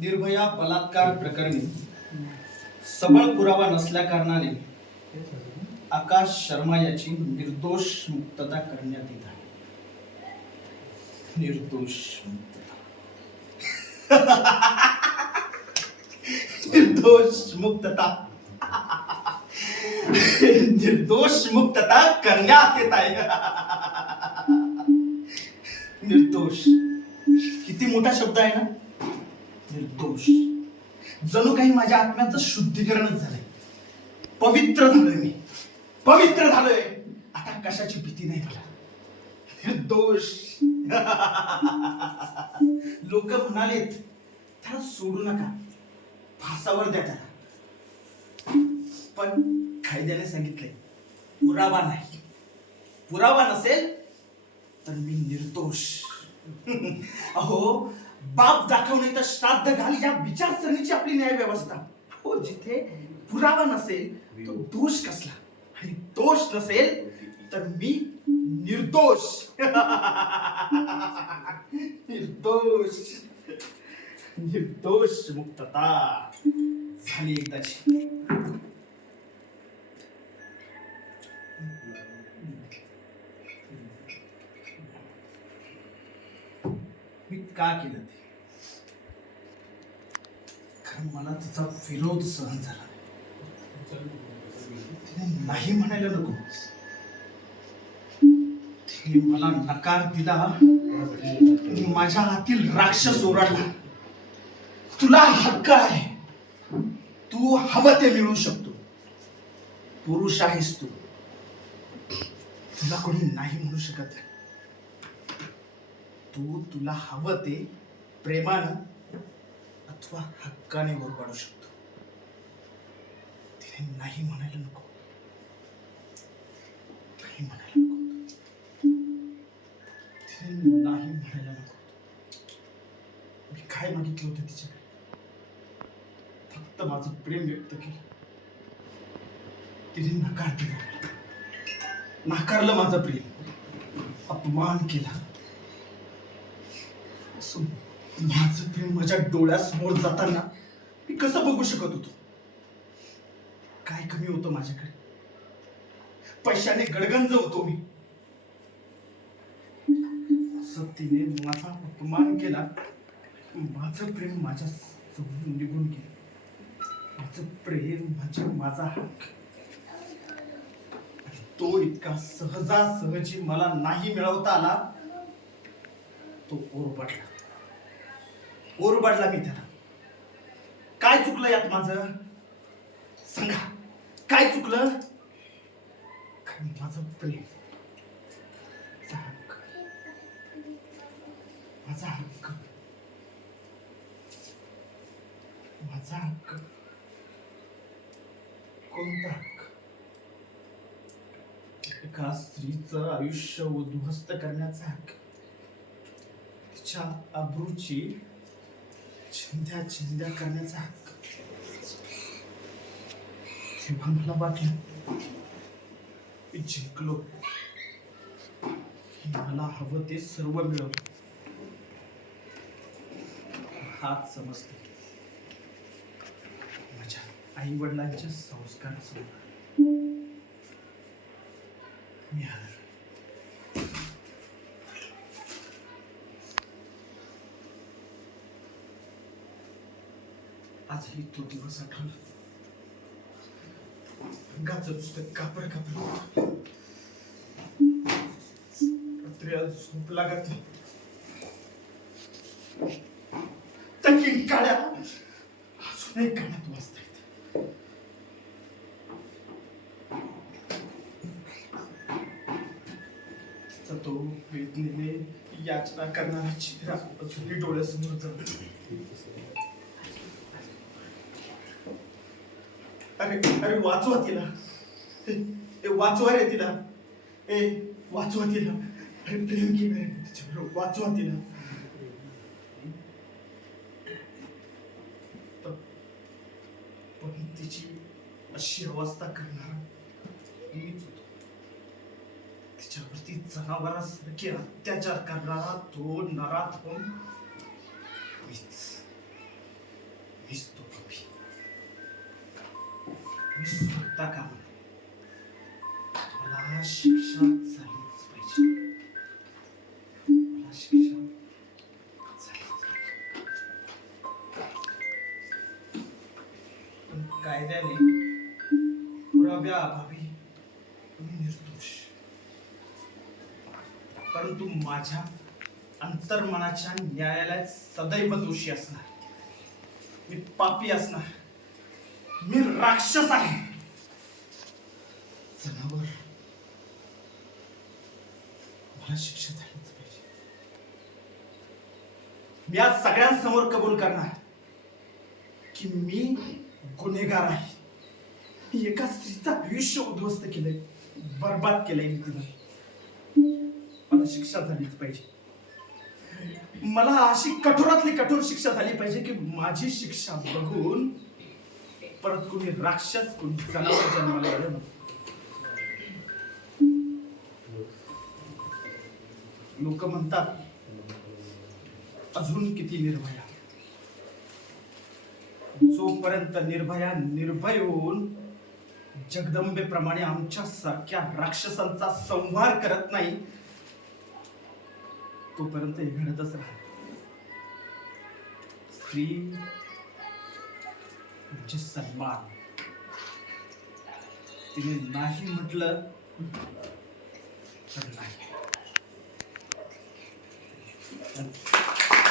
निर्भया बलात्कार प्रकरणी सबळ पुरावा नसल्या कारणाने आकाश शर्मा याची निर्दोष मुक्तता करण्यात येत आहे. निर्दोष मुक्तता. निर्दोष मुक्तता. निर्दोष मुक्तता करण्यात येत आहे. निर्दोष किती मोठा शब्द आहे ना. निर्दोष. जणू काही माझ्या आत्म्याचं शुद्धीकरणच झालंय. पवित्र झालोय मी. पवित्र झालोय. आता कशाची भीती नाही मला. निर्दोष. लोक म्हणालेत त्याला सोडू नका, फासावर द्या त्याला. पण कायद्याने सांगितलंय पुरावा नाही. पुरावा नसेल तर मी निर्दोष. अहो, बाप दाखवणे तर श्राद्ध घाल या विचारसरणीची आपली न्याय व्यवस्था. हो, जिथे पुरावा नसेल तो दोष कसला, आणि दोष नसेल तर मी निर्दोष. निर्दोष. निर्दोष मुक्तता झाली एकदाची. मी का केलं ते, कारण मला तिचा विरोध सहन झाला. तिने नाही म्हणायला नको. तिने मला नकार दिला. माझ्या हातील राक्षस ओरडला. तुला हक्क आहे, तू हवं ते मिळू शकतो. पुरुष आहेस तू, तुला कोणी नाही म्हणू शकत. तू तुला हवं ते प्रेमानं अथवा हक्काने वर पाडू शकतो. तिने नाही म्हणायला नको. नाही म्हणायला नको. तिने नाही म्हणायला नको. मी काय मागितलं होतं तिच्याकडे? फक्त माझं प्रेम व्यक्त केलं. तिने नकार दिला. नाकारलं माझं प्रेम. अपमान केला. माझं प्रेम माझ्या डोळ्यासमोर जाताना मी कसं बघू शकत होतो? काय कमी होतं माझ्याकडे? पैशाने गडगंज होतो मी. तिने माझा अपमान केला. माझं प्रेम माझ्या समोरून निघून गेलं. माझं प्रेम म्हणजे माझा हक्क. तो इतका सहजासहजी मला नाही मिळवता आला. तो ओरबडला. ओरबडला मी त्याला. काय चुकलं यात माझं? सांगा, काय चुकलं? माझं प्रेम, माझा हक्क, माझा हक्क, माझा हक्क. कोणता हक्क? एका स्त्रीचं आयुष्य उद्ध्वस्त करण्याचा हक्क. तिच्या अब्रूची चिंध्या चिंध्या करण्याचा हक्क. तेव्हा मला वाटलं मी जिंकलो. मला हवं ते सर्व मिळवलं. हाच समजते माझ्या आई वडिलांच्या संस्कारासमोर मी हारलो. आजही तो दिवस आठवला. अंगाचं नुसतं कापड कापड. रात्री आज झोप लागत नाही. त्या किंकाळ्या अजूनही कानात वाजतायत. तिचा तो वेदनेने याचना करणारा चेहरा अजूनही डोळ्यासमोर जातो. अरे अरे, वाचवा तिला. वाचवा रे तिला. वाचवा तिला. अरे, प्रेम केलं तिच्याबरोबर. वाचवा तिला. पण तिची अशी अवस्था करणारा मीच होतो. तिच्यावरती जनावरांसारखे अत्याचार करणारा तो नराधम मीच. चुकता कामा नये. मला शिक्षा झालीच पाहिजे. मला शिक्षा झालीच पाहिजे. पण कायद्याने पुराव्याअभावी तुम्ही निर्दोष, परंतु माझ्या अंतर्मनाच्या न्यायालयात सदैव दोषी असणार. मी पापी असणार. मी राक्षस आहे. जनावर. मला शिक्षा झालीच पाहिजे. मी आज सगळ्यांसमोर कबूल करणार की मी गुन्हेगार आहे. मी एका स्त्रीचं आयुष्य उद्ध्वस्त केलंय, बर्बाद केलंय मी तिला. मला शिक्षा झालीच पाहिजे. मला अशी कठोरातली कठोर शिक्षा झाली पाहिजे की माझी शिक्षा बघून परत कोणी राक्षस, कोणी जनावर जन्माला आलं नको. लोक म्हणतात अजून किती निर्भया. जोपर्यंत निर्भया निर्भय होऊन जगदंबेप्रमाणे आमच्या सारख्या राक्षसांचा संहार करत नाही, तोपर्यंत हे घडतच राहणार. स्त्री म्हणजे सन्मान. तिने नाही म्हटलं तर नाही.